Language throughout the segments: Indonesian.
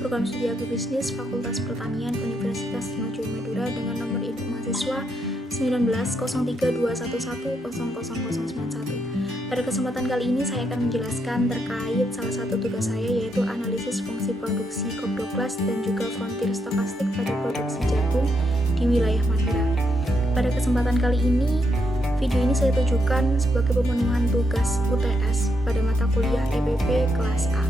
Program Studi Agribisnis Fakultas Pertanian Universitas Trisakti Madura dengan nomor induk mahasiswa 190321100091. Pada kesempatan kali ini saya akan menjelaskan terkait salah satu tugas saya, yaitu analisis fungsi produksi Copdoclast dan juga frontier stokastik pada produksi jagung di wilayah Madura. Pada kesempatan kali ini, video ini saya tujukan sebagai pemenuhan tugas UTS pada mata kuliah EPP kelas A.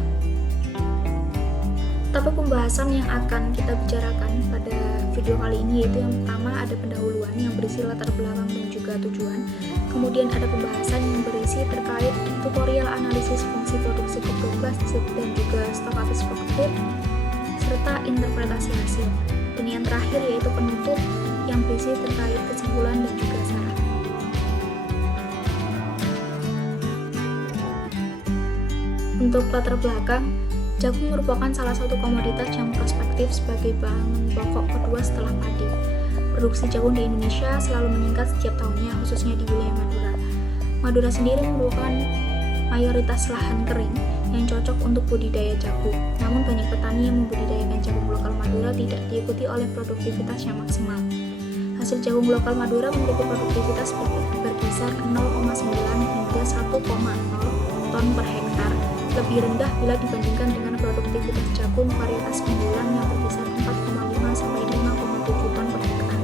Topik pembahasan yang akan kita bicarakan pada video kali ini yaitu yang pertama ada pendahuluan yang berisi latar belakang dan juga tujuan. Kemudian ada pembahasan yang berisi terkait tutorial analisis fungsi produksi Copdoclast dan juga stokastik struktur serta interpretasi hasil. Dan yang terakhir yaitu penutup yang berisi terkait kesimpulan dan juga saran. Untuk latar belakang, jagung merupakan salah satu komoditas yang prospektif sebagai bahan pokok kedua setelah padi. Produksi jagung di Indonesia selalu meningkat setiap tahunnya, khususnya di wilayah Madura. Madura sendiri merupakan mayoritas lahan kering yang cocok untuk budidaya jagung. Namun banyak petani yang membudidayakan jagung lokal Madura tidak diikuti oleh produktivitas yang maksimal. Hasil jagung lokal Madura memiliki produktivitas berkisar 0,9 hingga 1,0 ton per hektar, lebih rendah bila dibandingkan dengan produktivitas jagung varietas unggulan yang berkisar 4,5 sampai 5,7 ton per hektar.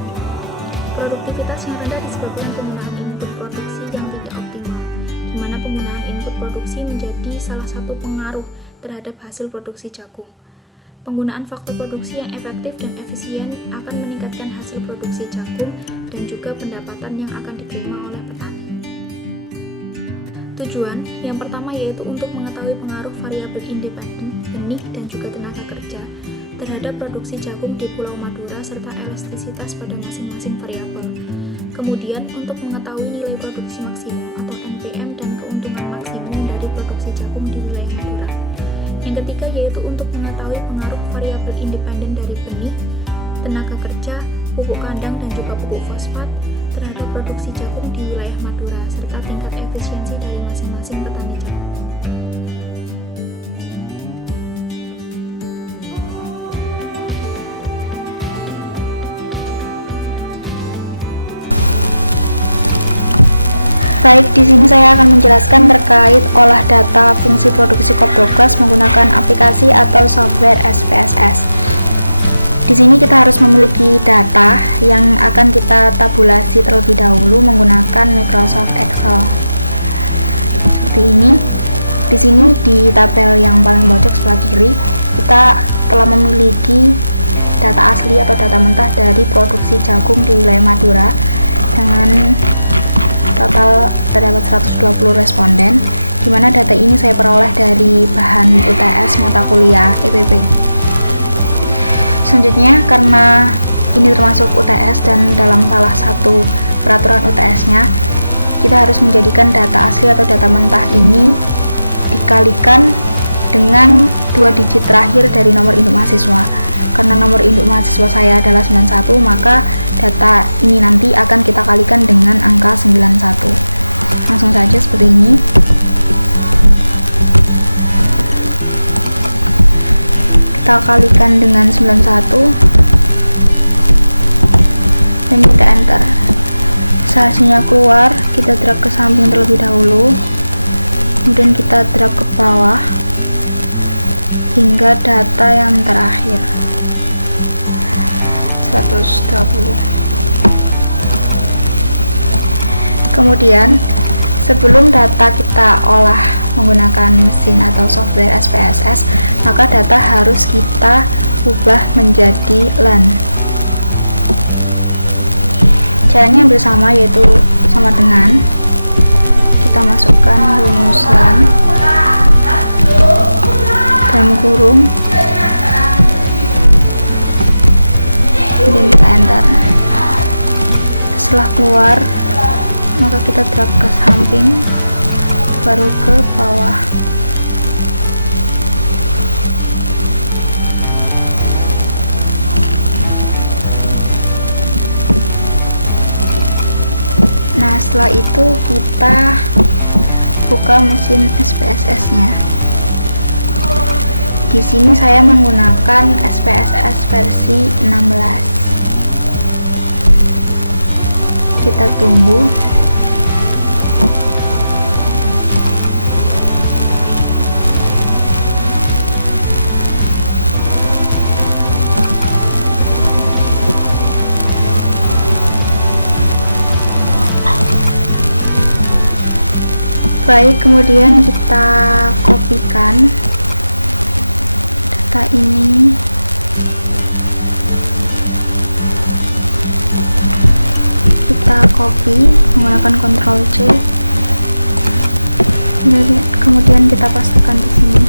Produktivitas yang rendah disebabkan penggunaan input produksi yang tidak optimal, di mana penggunaan input produksi menjadi salah satu pengaruh terhadap hasil produksi jagung. Penggunaan faktor produksi yang efektif dan efisien akan meningkatkan hasil produksi jagung dan juga pendapatan yang akan diterima oleh petani. Tujuan yang pertama yaitu untuk mengetahui pengaruh variabel independen, benih dan juga tenaga kerja terhadap produksi jagung di Pulau Madura serta elastisitas pada masing-masing variabel. Kemudian untuk mengetahui nilai produksi maksimum atau NPM dan keuntungan maksimum dari produksi jagung di wilayah Madura. Yang ketiga yaitu untuk mengetahui pengaruh variabel independen dari benih, tenaga kerja, pupuk kandang dan juga pupuk fosfat terhadap produksi jagung di wilayah Madura serta tingkat efisiensi dari masing-masing petani jagung. Baik, di sini saya akan menjelaskan terkait olah data fungsi produksi Copdoclast menggunakan aplikasi atau software SPSS. Di sini kita harus memiliki data yang akan kita tabulasi terlebih dahulu menggunakan Microsoft Excel. Seperti ini. Di sini di tabel yang paling pojok sebelah kiri, kita telah memiliki data asli atau data mentah dari produksi jagung di wilayah Madura dengan total terdapat 120 responden, di mana data ini saya peroleh dari bahan UTS mata kuliah EPP. Selanjutnya, karena ini termasuk UTS dan dalam salah satu peraturan UTS-nya, kita harus menjadikan data asli atau data mentah ini dikalikan dengan 2 digit terakhir dari nomor induk mahasiswa. Karena nomor induk mahasiswa saya adalah 91, maka data ini nanti akan kita kalikan dengan angka 91. Langsung saja seperti ini. Kita kalikan dengan 91 dan kita enter. Hasilnya keluar, kita drag ke samping terlebih dahulu, kemudian kita drag ke bawah hingga data yang terakhir 120. Kemudian sebelum data kita olah menggunakan mesin atau software SPSS, maka data harus kita ubah menjadi LAN. Caranya hampir sama, yaitu sama dengan kita masukkan rumusan dalam kurung, kemudian kita enter. Setelah keluar, maka kita drag ke samping baru ke bawah. Nah, setelah itu kita buka mesin SPSS nya. Di sini saya menggunakan SPSS versi 16. Kita tunggu. Baik, kemudian kita kopikan data ini. Kita copy menggunakan Ctrl C. Kemudian kita pastekan di sini.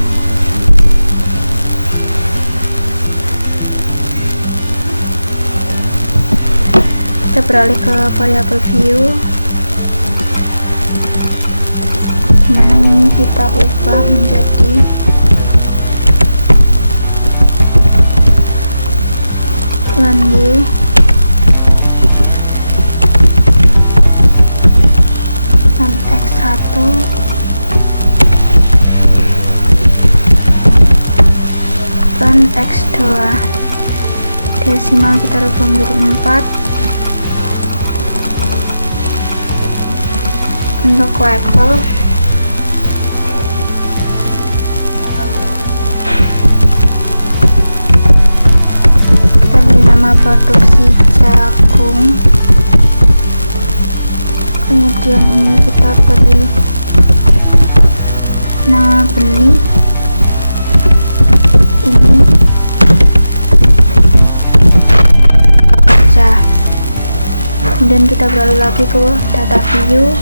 Kita beralih ke variabel view, dimana ini kita ubah menjadi len y dan x1 dan x2. Desimal kita rubah menjadi 4. Untuk level kita beri nama produksi jagung, kemudian ini kita beri nama benih, ini kerja. Kemudian kita beralih lagi ke data view,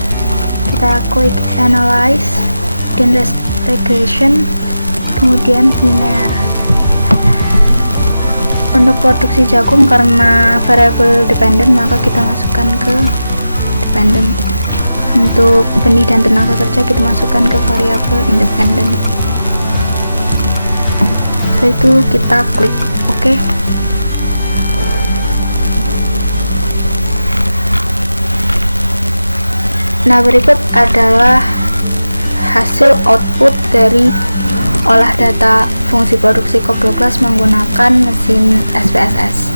kita quick analyze dan regression, kemudian linear. Untuk produksi jagung, karena variabel dependent maka kita masukkan ke dependent. Untuk benih dan tenaga kerja kita masukkan ke variabel independent. Setelah itu kita klik OK. Nah, berikut adalah hasil output dari olah data fungsi produksi COP12 menggunakan mesin SPSS.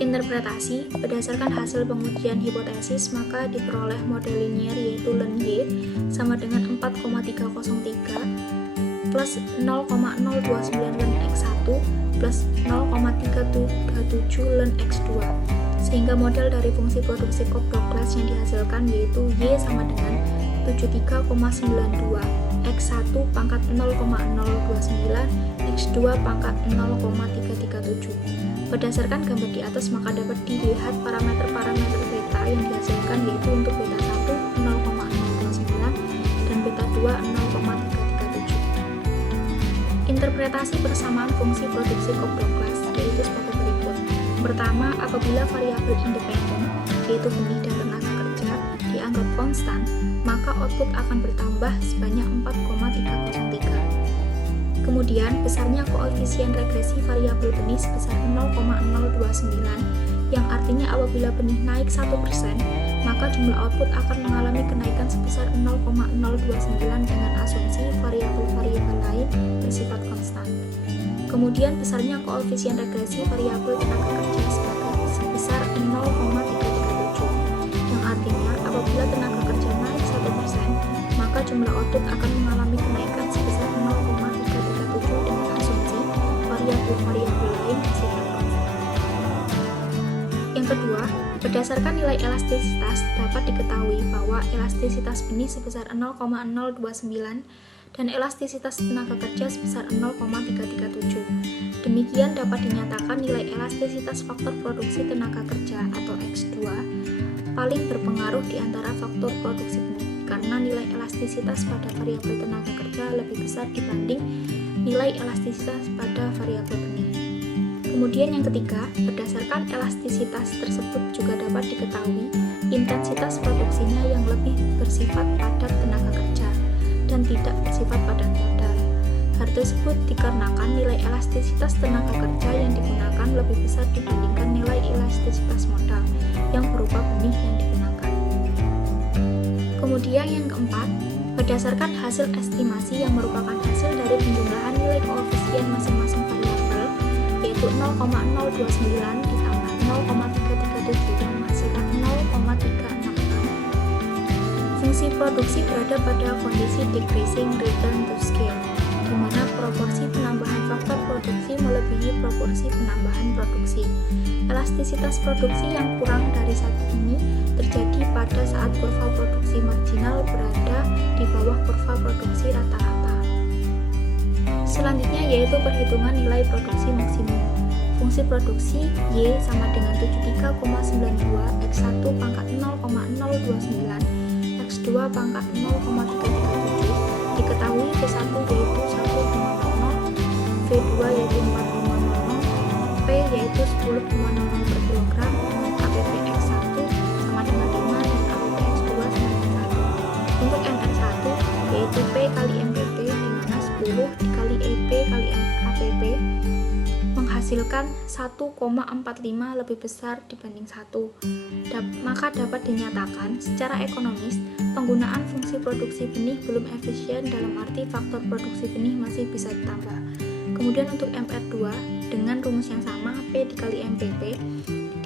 Interpretasi: berdasarkan hasil pengujian hipotesis, maka diperoleh model linier yaitu len y sama dengan 4,303 plus 0,029 len x1 plus 0,337 len x2, sehingga model dari fungsi produksi COP12 yang dihasilkan yaitu y sama dengan 73,92, x1 pangkat 0,029, x2 pangkat 0,337. Berdasarkan gambar di atas maka dapat dilihat parameter-parameter beta yang dihasilkan yaitu untuk beta 1 0,029 dan beta 2 0,337. Interpretasi persamaan fungsi produksi COP12 yaitu sebagai berikut. Pertama, apabila variabel independen yaitu benih dan tenaga kerja dianggap konstan, maka output akan bertambah sebanyak 4,303. Kemudian, besarnya koefisien regresi variabel benih sebesar 0,029, yang artinya apabila benih naik 1%, maka jumlah output akan mengalami kenaikan sebesar 0,029 dengan asumsi variabel-variabel lain bersifat konstan. Kemudian, besarnya koefisien regresi variabel tenaga kerja sebesar 0,337, yang artinya apabila tenaga kerja naik 1%, maka jumlah output akan mengalami kenaikan sebesar 0,337 dengan asumsi variabel-variabel lain bersifat konstan. Yang kedua, berdasarkan nilai elastisitas dapat diketahui bahwa elastisitas benih sebesar 0,029 dan elastisitas tenaga kerja sebesar 0,337. Demikian dapat dinyatakan nilai elastisitas faktor produksi tenaga kerja atau X2 paling berpengaruh di antara faktor produksi benih, karena nilai elastisitas pada variabel tenaga kerja lebih besar dibanding nilai elastisitas pada variabel benih. Kemudian yang ketiga, berdasarkan elastisitas tersebut juga dapat diketahui intensitas produksinya yang lebih bersifat padat tenaga kerja dan tidak bersifat padat modal. Hal tersebut dikarenakan nilai elastisitas tenaga kerja yang digunakan lebih besar dibandingkan nilai elastisitas modal yang berupa benih yang digunakan. Kemudian yang keempat, Berdasarkan hasil estimasi yang merupakan hasil dari penjumlahan nilai koefisien masing-masing variabel, yaitu 0,029 ditambah 0,337 menghasilkan 0,366. Fungsi produksi berada pada kondisi decreasing return to scale, di mana proporsi penambahan faktor produksi melebihi proporsi penambahan produksi. Elastisitas produksi yang kurang dari 1 ini terjadi pada saat kurva produksi marginal berada di bawah kurva produksi rata-rata. Selanjutnya yaitu perhitungan nilai produksi maksimum. Fungsi produksi Y sama dengan 73,92 X1 pangkat 0,029 X2 pangkat 0,337 diketahui V1 yaitu 1,00, V2 yaitu 4,00, P yaitu 10,00 per kilogram, APP X1 sama dengan 5 dan APP X2 sama dengan 1. Untuk MR1 yaitu P kali MPP dimana 10 dikali EP kali APP menghasilkan 1,45 lebih besar dibanding 1. Maka dapat dinyatakan secara ekonomis penggunaan fungsi produksi benih belum efisien dalam arti faktor produksi benih masih bisa ditambah. Kemudian untuk MR2 dengan rumus yang sama P dikali MPP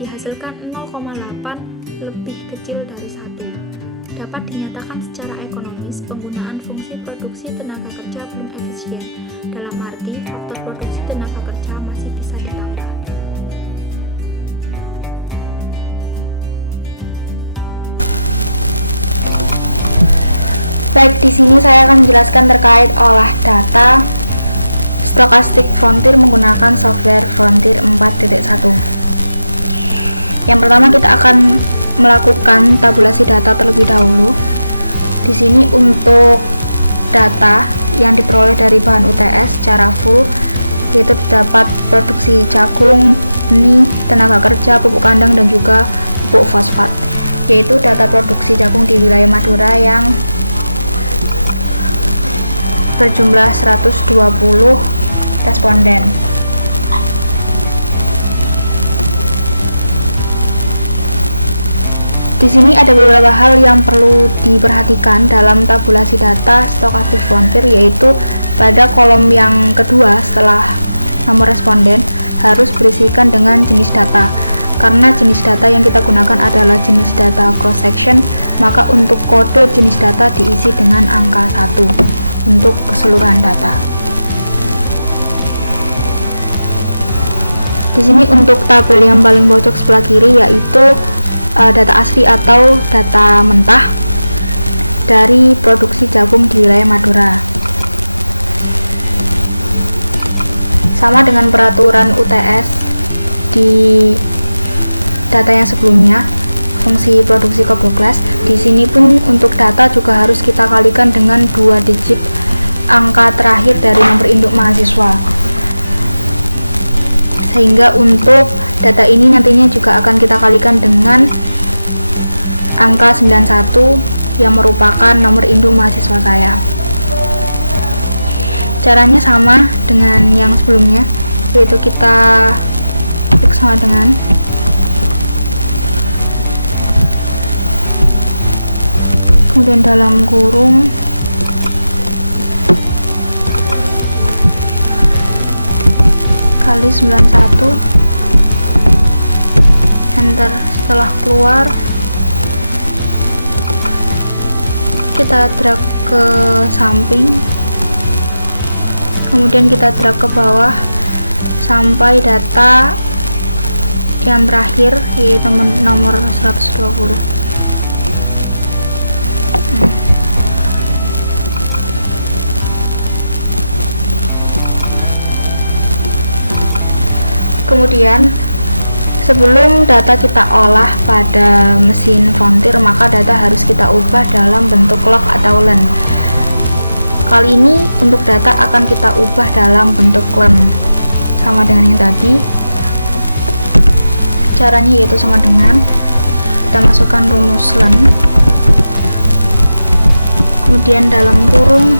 dihasilkan 0,8 lebih kecil dari 1. Dapat dinyatakan secara ekonomis penggunaan fungsi produksi tenaga kerja belum efisien dalam arti faktor produksi tenaga kerja masih bisa ditambah. Baik, di sini saya akan menjelaskan terkait olah data Stochastic Frontier menggunakan software Frontier 4.1. Yang pertama kita akan melakukan tabulasi data terlebih dahulu. Di sini untuk data yang diperoleh dari bahan UTS secara full yaitu terdapat produksi jagung, benih, tenaga kerja, pupuk kandang dan juga pupuk fosfat. Yaitu data produksi jagung di wilayah Madura yang berjumlah 120 responden. Di sini ada beberapa hal yang perlu diperhatikan dalam tabulasi data Stochastic Frontier, yaitu pada kolom yang kedua setelah nomor responden harus berisikan dengan jenis data. Karena jenis data yang kita gunakan adalah jenis data cross section, maka untuk kode jenis data diisi dengan angka 1 untuk keseluruhan data. Di sini untuk tabel yang paling pojok sebelah kiri yaitu data asli atau data mentah dari produksi jagung di wilayah Madura. Sama dengan peraturan UTS di data yang sebelumnya, fungsi produksi ke-12, di sini pun untuk data juga harus kita kalikan dengan 2 digit angka terakhir dari nomor induk mahasiswa. Sehingga untuk data ini nantinya juga akan kita kalikan dengan angka 91 yang merupakan nomor induk mahasiswa saya. Caranya sama dengan yang sebelumnya, yaitu kita klik sama dengan kemudian dalam kurung kali 91 enter. Setelah keluar kita drag ke samping, kemudian kita drag ke bawah sampai data yang terakhir yaitu nomor 120. Kemudian sebelum data kita olah pada mesin Frontier, maka data harus kita ubah dalam bentuk log atau len. Kali ini untuk data akan kita ubah dalam bentuk lem, sama dengan yang tadi. Caranya yaitu sama dengan kita masukkan rumus len, kemudian dalam kurung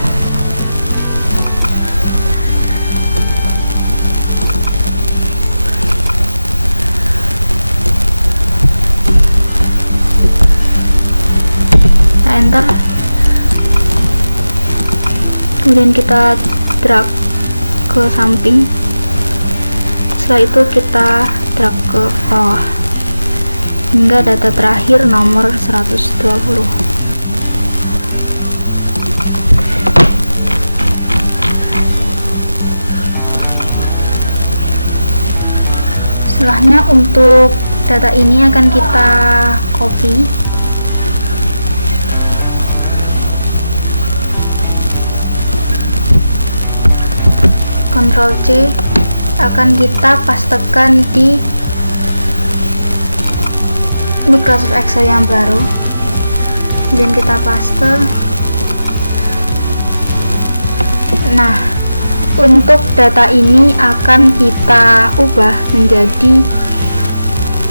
enter. kemudian kita drag ke samping. Setelah itu kita drag ke bawah hingga data terakhir nomor 120. Setelahnya untuk data ini akan kita copy, Ctrl C, akan kita pastekan di Microsoft Excel yang baru, kemudian kita paste. Nah, untuk data ini akan kita ubah menjadi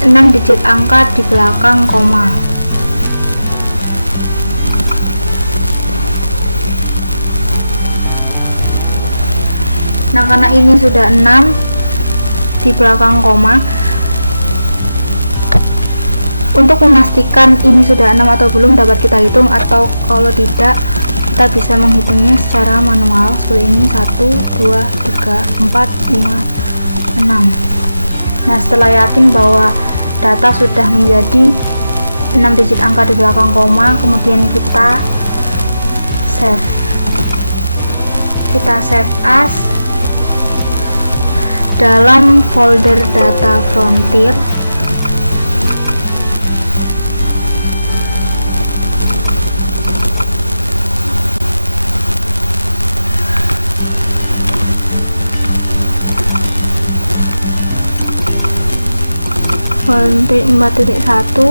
6 digit angka di belakang koma. Nah, karena ini sudah 6 di belakang koma, untuk memastikan ini sudah 6 atau belum dapat kita hitung, atau kalau tidak kita bisa menghitungnya secara manual seperti ini. 1, 2, 3, 4, 5, 6. Nah, setelah yakin bahwa data sudah menjadi 6 digit angka di belakang koma, kemudian kita save. Kita save as dalam folder data Frontier. Frontier 4.1,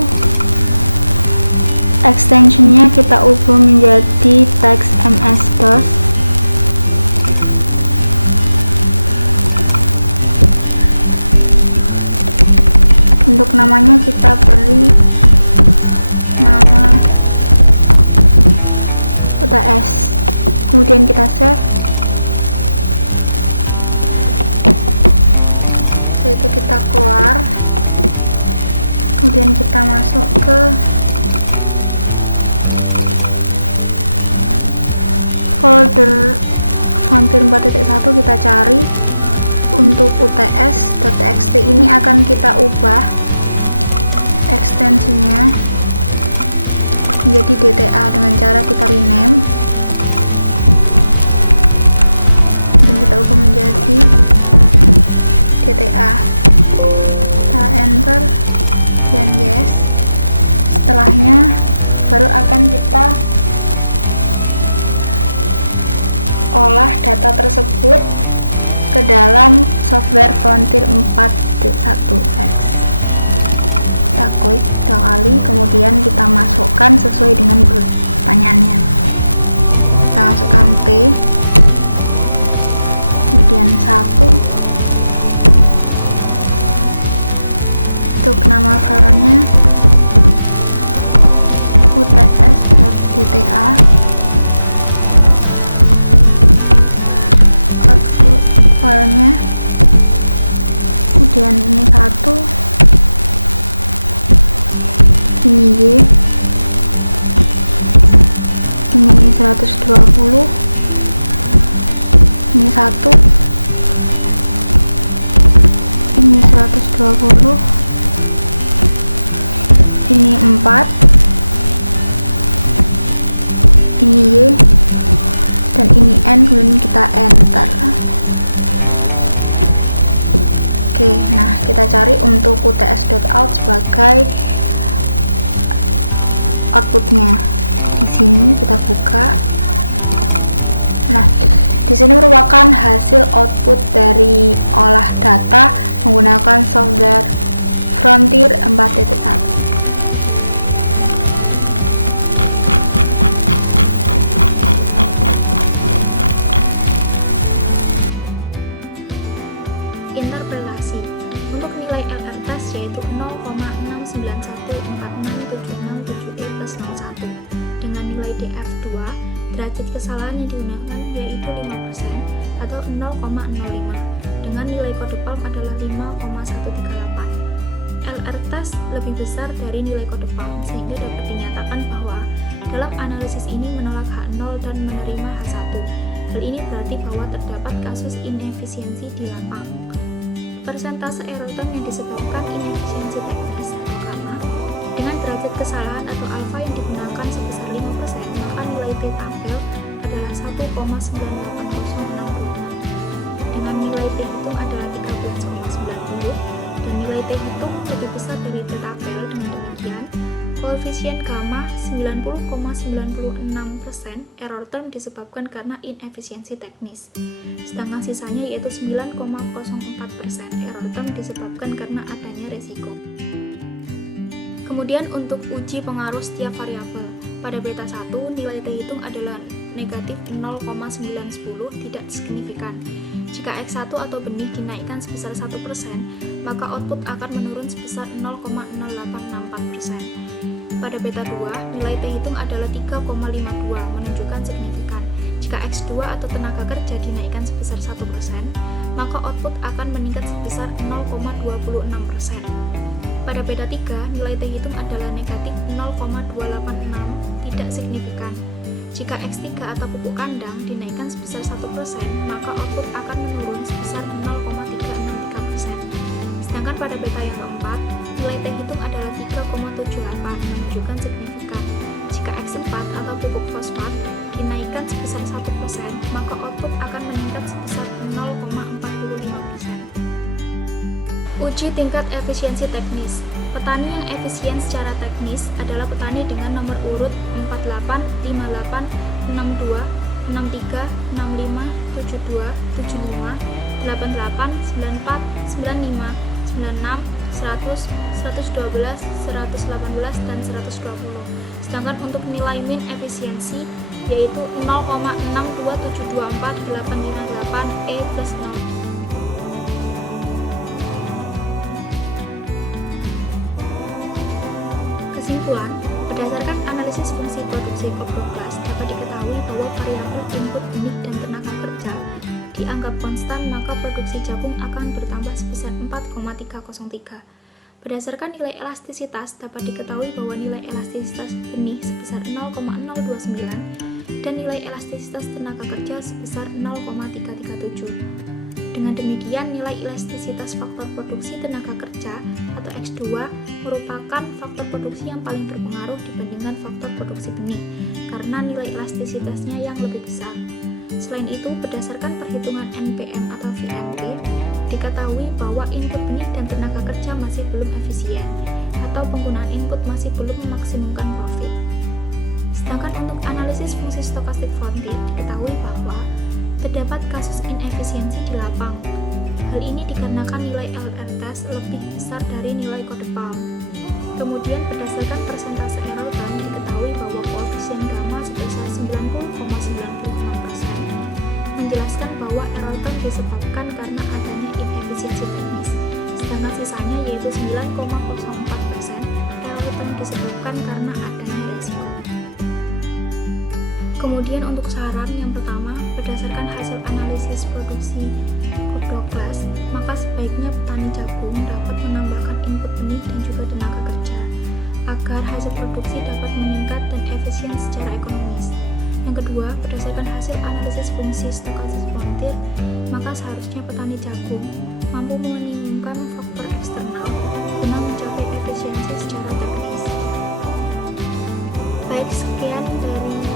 extensionnya kita ubah menjadi teks MS-DOS. Untuk namanya kita beri nama UTS, kemudian kita save. Setelah itu kita keluar, kemudian kita masuk ke folder Frontier 4.1, kita cari untuk UTS.txt. ini akan kita ubah ekstensinya menjadi DTA dengan cara kita rename dan kita ubah menjadi DTA. Kita enter dan yes. Setelahnya baru akan kita olah data tersebut ke dalam software Frontier 4.1x. Kita klik 2 kali, kemudian kita masukkan sesuai dengan pertanyaannya. Kita masukkan P, kemudian 1. Untuk nama filenya uts.dta, output filenya, kemudian ini 1, ini Y, ini 120, ini 1, ini 120, ini 4, ini Y, dan ini N, kemudian kita enter. Oke, nah kita cari untuk uts.out sebagai outputnya. Di sini kita buka. Nah, di sini merupakan hasil output dari olah data menggunakan software Frontier 4.1. Interpelasi untuk nilai LR test yaitu 0,6914676E plus 01 dengan nilai DF2, derajat kesalahan yang digunakan yaitu 5% atau 0,05 dengan nilai kode PALM adalah 5,138. LR test lebih besar dari nilai kode PALM sehingga dapat dinyatakan bahwa dalam analisis ini menolak H0 dan menerima H1. Hal ini berarti bahwa terdapat kasus inefisiensi di lapang. Persentase error term yang disebabkan inefisiensi teknis karena dengan derajat kesalahan atau alfa yang digunakan sebesar 5%, maka nilai T tampil adalah 1,98066. Dengan nilai T hitung adalah 13,90 dan nilai T hitung lebih besar dari T tabel, dengan demikian koefisien gamma 90,96% error term disebabkan karena inefisiensi teknis. Sedangkan sisanya yaitu 9,04% error term disebabkan karena adanya resiko. Kemudian untuk uji pengaruh setiap variabel. Pada beta 1, nilai T hitung adalah negatif 0,910, tidak signifikan. Jika X1 atau benih dinaikkan sebesar 1%, maka output akan menurun sebesar 0,0864%. Pada beta 2, nilai T hitung adalah 3,52, menunjukkan signifikan. Jika X2 atau tenaga kerja dinaikkan sebesar 1%, maka output akan meningkat sebesar 0,26%. Pada beta 3, nilai T hitung adalah negatif 0,286, tidak signifikan. Jika X3 atau pupuk kandang dinaikkan sebesar 1%, maka output akan menurun sebesar 0,363%. Sedangkan pada beta yang keempat, nilai T hitung adalah 3,78, menunjukkan signifikan. Jika X4 atau pupuk fosfat dinaikkan sebesar 1%, maka output akan meningkat sebesar 0,45%. Uji tingkat efisiensi teknis. Petani yang efisien secara teknis adalah petani dengan nomor urut 48, 58, 62, 63, 65, 72, 75, 88, 94, 95, 96, 100, 112, 118, dan 120. Sedangkan untuk nilai min efisiensi yaitu 0,62724858 E plus 0. Kesimpulan, berdasarkan analisis fungsi produksi COP12 dapat diketahui bahwa variabel input benih dan tenaga kerja dianggap konstan, maka produksi jagung akan bertambah sebesar 4,303. Berdasarkan nilai elastisitas dapat diketahui bahwa nilai elastisitas benih sebesar 0,029 dan nilai elastisitas tenaga kerja sebesar 0,337. Dengan demikian, nilai elastisitas faktor produksi tenaga kerja atau X2 merupakan faktor produksi yang paling berpengaruh dibandingkan faktor produksi benih karena nilai elastisitasnya yang lebih besar. Selain itu, berdasarkan perhitungan NPM atau VMP, diketahui bahwa input benih dan tenaga kerja masih belum efisien atau penggunaan input masih belum memaksimumkan profit. Sedangkan untuk analisis fungsi stokastik Fontit, diketahui bahwa terdapat kasus inefisiensi di lapang. Hal ini dikarenakan nilai LR test lebih besar dari nilai kode PALM. Kemudian berdasarkan persentase error term diketahui bahwa koefisien gamma sebesar 90,95%, menjelaskan bahwa error term disebabkan karena adanya inefisiensi teknis. Sedangkan sisanya yaitu 9,04%, error term disebabkan karena adanya resiko. Kemudian untuk saran yang pertama, berdasarkan hasil analisis produksi COP12, maka sebaiknya petani jagung dapat menambahkan input benih dan juga tenaga kerja, agar hasil produksi dapat meningkat dan efisien secara ekonomis. Yang kedua, berdasarkan hasil analisis fungsi stokastik Fontit, maka seharusnya petani jagung mampu meminimumkan faktor eksternal guna mencapai efisiensi secara teknis. Baik, sekian dari